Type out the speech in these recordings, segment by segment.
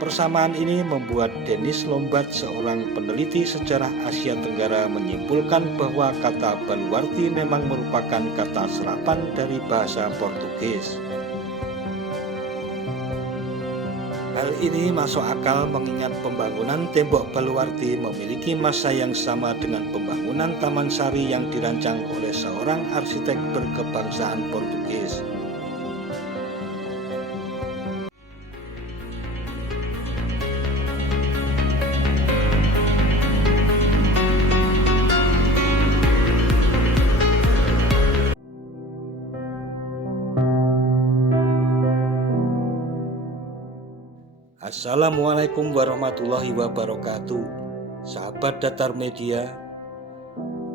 Persamaan ini membuat Dennis Lombard, seorang peneliti sejarah Asia Tenggara, menyimpulkan bahwa kata baluarti memang merupakan kata serapan dari bahasa Portugis. Hal ini masuk akal mengingat pembangunan tembok baluarti memiliki masa yang sama dengan pembangunan Taman Sari yang dirancang oleh seorang arsitek berkebangsaan Portugis. Assalamualaikum warahmatullahi wabarakatuh. Sahabat Datar Media,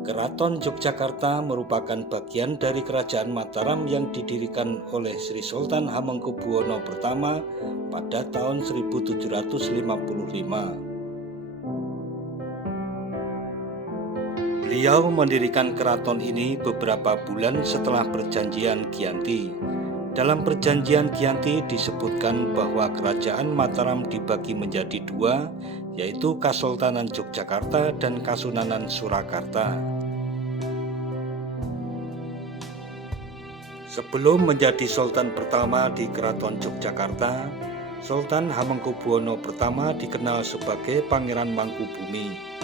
Keraton Yogyakarta merupakan bagian dari Kerajaan Mataram yang didirikan oleh Sri Sultan Hamengkubuwono I pada tahun 1755. Beliau mendirikan keraton ini beberapa bulan setelah Perjanjian Giyanti. Dalam Perjanjian Giyanti disebutkan bahwa Kerajaan Mataram dibagi menjadi dua, yaitu Kasultanan Yogyakarta dan Kasunanan Surakarta. Sebelum menjadi Sultan pertama di Keraton Yogyakarta, Sultan Hamengkubuwono I dikenal sebagai Pangeran Mangkubumi.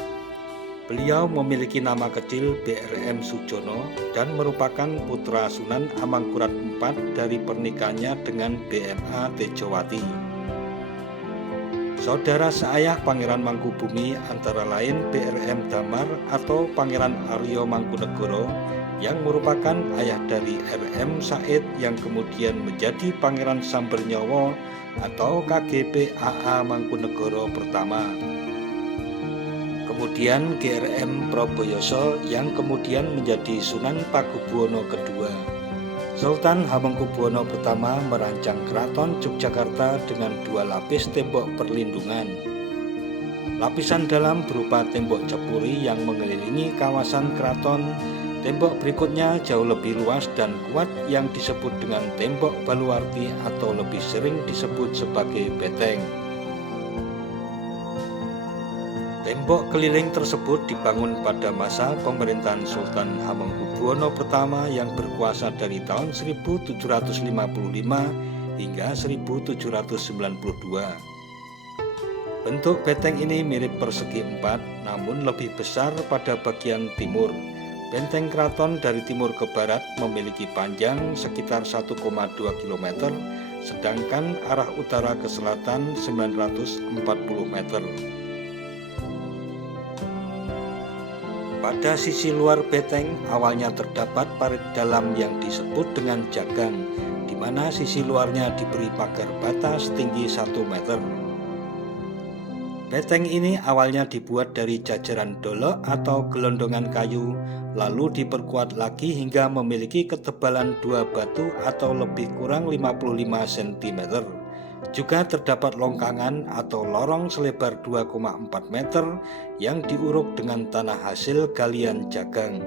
Beliau memiliki nama kecil BRM Sujono dan merupakan putra Sunan Amangkurat IV dari pernikahannya dengan BMA Tejowati. Saudara seayah Pangeran Mangkubumi antara lain BRM Damar atau Pangeran Aryo Mangkunegoro yang merupakan ayah dari RM Said yang kemudian menjadi Pangeran Sambernyowo atau KGP AA Mangkunegoro pertama. Kemudian GRM Proboyoso yang kemudian menjadi Sunan Pakubuwono II. Sultan Hamengkubuwono I merancang Keraton Yogyakarta dengan dua lapis tembok perlindungan. Lapisan dalam berupa tembok cepuri yang mengelilingi kawasan keraton. Tembok berikutnya jauh lebih luas dan kuat yang disebut dengan tembok baluarti atau lebih sering disebut sebagai beteng. Tembok keliling tersebut dibangun pada masa pemerintahan Sultan Hamengkubuwono I yang berkuasa dari tahun 1755 hingga 1792. Bentuk beteng ini mirip persegi empat, namun lebih besar pada bagian timur. Benteng keraton dari timur ke barat memiliki panjang sekitar 1,2 km, sedangkan arah utara ke selatan 940 meter. Pada sisi luar beteng awalnya terdapat parit dalam yang disebut dengan jagang, di mana sisi luarnya diberi pagar bata setinggi 1 meter. Beteng ini awalnya dibuat dari jajaran dolok atau gelondongan kayu, lalu diperkuat lagi hingga memiliki ketebalan 2 batu atau lebih kurang 55 cm. Juga terdapat longkangan atau lorong selebar 2,4 meter yang diuruk dengan tanah hasil galian jagang.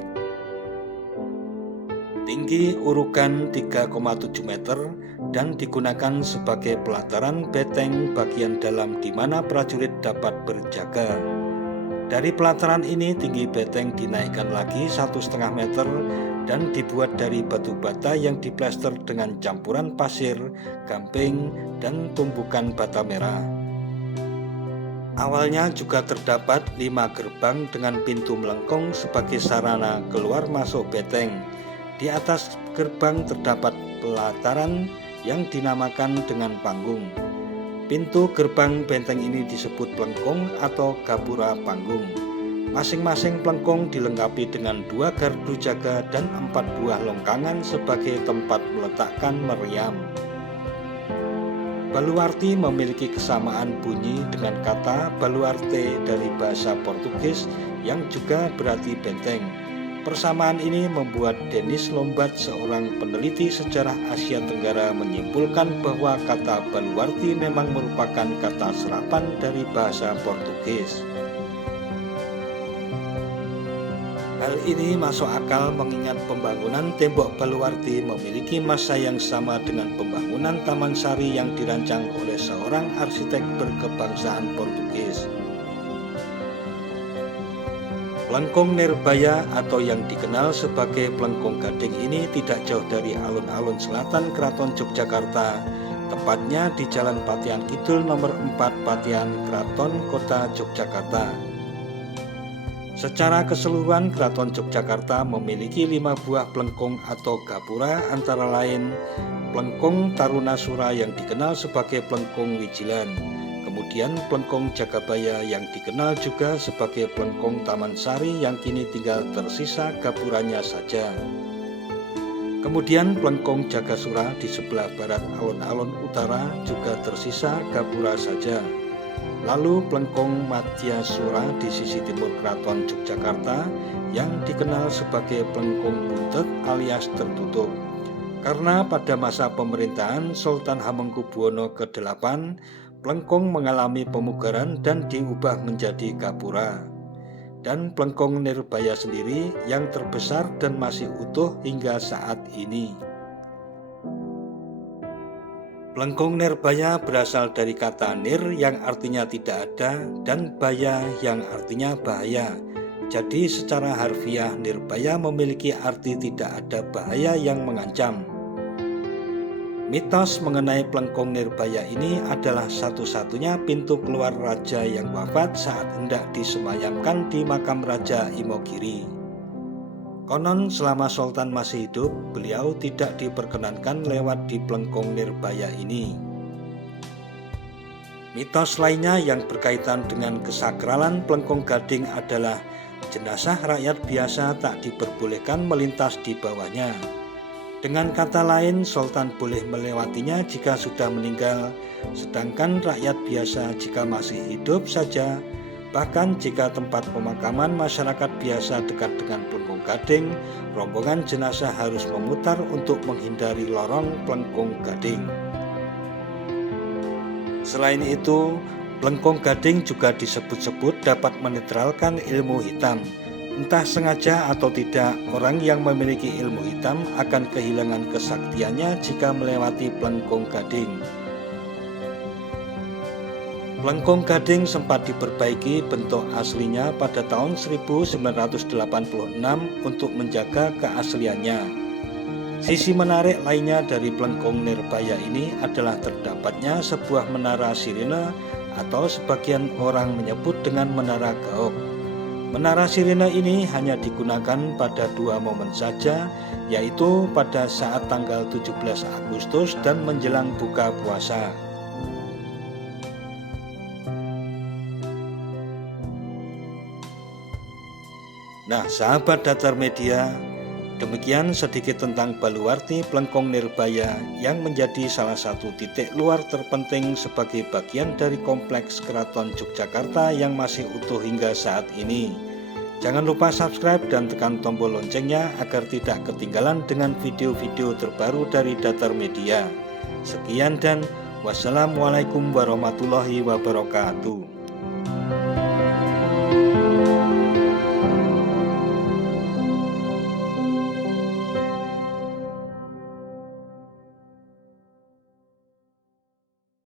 Tinggi urukan 3,7 meter dan digunakan sebagai pelataran beteng bagian dalam di mana prajurit dapat berjaga. Dari pelataran ini tinggi beteng dinaikkan lagi 1,5 meter dan dibuat dari batu bata yang diplester dengan campuran pasir, gamping, dan tumbukan bata merah. Awalnya juga terdapat 5 gerbang dengan pintu melengkung sebagai sarana keluar masuk beteng. Di atas gerbang terdapat pelataran yang dinamakan dengan panggung. Pintu gerbang benteng ini disebut pelengkung atau gapura panggung. Masing-masing pelengkung dilengkapi dengan 2 gardu jaga dan 4 buah longkangan sebagai tempat meletakkan meriam. Baluarti memiliki kesamaan bunyi dengan kata baluarte dari bahasa Portugis yang juga berarti benteng. Persamaan ini membuat Dennis Lombard, seorang peneliti sejarah Asia Tenggara, menyimpulkan bahwa kata baluarti memang merupakan kata serapan dari bahasa Portugis. Hal ini masuk akal mengingat pembangunan tembok Baluwarti memiliki masa yang sama dengan pembangunan Taman Sari yang dirancang oleh seorang arsitek berkebangsaan Portugis. Plengkung Nirbaya atau yang dikenal sebagai Plengkung Gading ini tidak jauh dari alun-alun selatan Keraton Yogyakarta, tepatnya di Jalan Patihan Kidul nomor 4 Patihan Keraton Kota Yogyakarta. Secara keseluruhan Keraton Yogyakarta memiliki 5 buah plengkung atau gapura, antara lain Plengkung Tarunasura yang dikenal sebagai Plengkung Wijilan, kemudian Plengkung Jagabaya yang dikenal juga sebagai Plengkung Taman Sari yang kini tinggal tersisa gapuranya saja. Kemudian Plengkung Jagasura di sebelah barat alun-alun utara juga tersisa gapura saja. Lalu Plengkung Madyasura di sisi timur Keraton Yogyakarta yang dikenal sebagai Plengkung Buntet alias tertutup. Karena pada masa pemerintahan Sultan Hamengkubuwono ke-8, Plengkung mengalami pemugaran dan diubah menjadi gapura. Dan Plengkung Nirbaya sendiri yang terbesar dan masih utuh hingga saat ini. Plengkung Nirbaya berasal dari kata nir yang artinya tidak ada dan baya yang artinya bahaya. Jadi secara harfiah Nirbaya memiliki arti tidak ada bahaya yang mengancam. Mitos mengenai Plengkung Nirbaya ini adalah satu-satunya pintu keluar raja yang wafat saat hendak disemayamkan di makam Raja Imogiri. Konon selama Sultan masih hidup, beliau tidak diperkenankan lewat di Plengkung Nirbaya ini. Mitos lainnya yang berkaitan dengan kesakralan Plengkung Gading adalah jenazah rakyat biasa tak diperbolehkan melintas di bawahnya. Dengan kata lain, Sultan boleh melewatinya jika sudah meninggal, sedangkan rakyat biasa jika masih hidup saja. Bahkan jika tempat pemakaman masyarakat biasa dekat dengan Plengkung Gading, rombongan jenazah harus memutar untuk menghindari lorong Plengkung Gading. Selain itu, Plengkung Gading juga disebut-sebut dapat menetralkan ilmu hitam. Entah sengaja atau tidak, orang yang memiliki ilmu hitam akan kehilangan kesaktiannya jika melewati Plengkung Gading. Plengkung Gading sempat diperbaiki bentuk aslinya pada tahun 1986 untuk menjaga keasliannya. Sisi menarik lainnya dari Plengkung Nirbaya ini adalah terdapatnya sebuah menara sirine atau sebagian orang menyebut dengan menara gaok. Menara sirine ini hanya digunakan pada 2 momen saja, yaitu pada saat tanggal 17 Agustus dan menjelang buka puasa. Nah, sahabat Datar Media, demikian sedikit tentang Baluwarti Plengkung Nirbaya yang menjadi salah satu titik luar terpenting sebagai bagian dari kompleks Keraton Yogyakarta yang masih utuh hingga saat ini. Jangan lupa subscribe dan tekan tombol loncengnya agar tidak ketinggalan dengan video-video terbaru dari Datar Media. Sekian dan wassalamualaikum warahmatullahi wabarakatuh.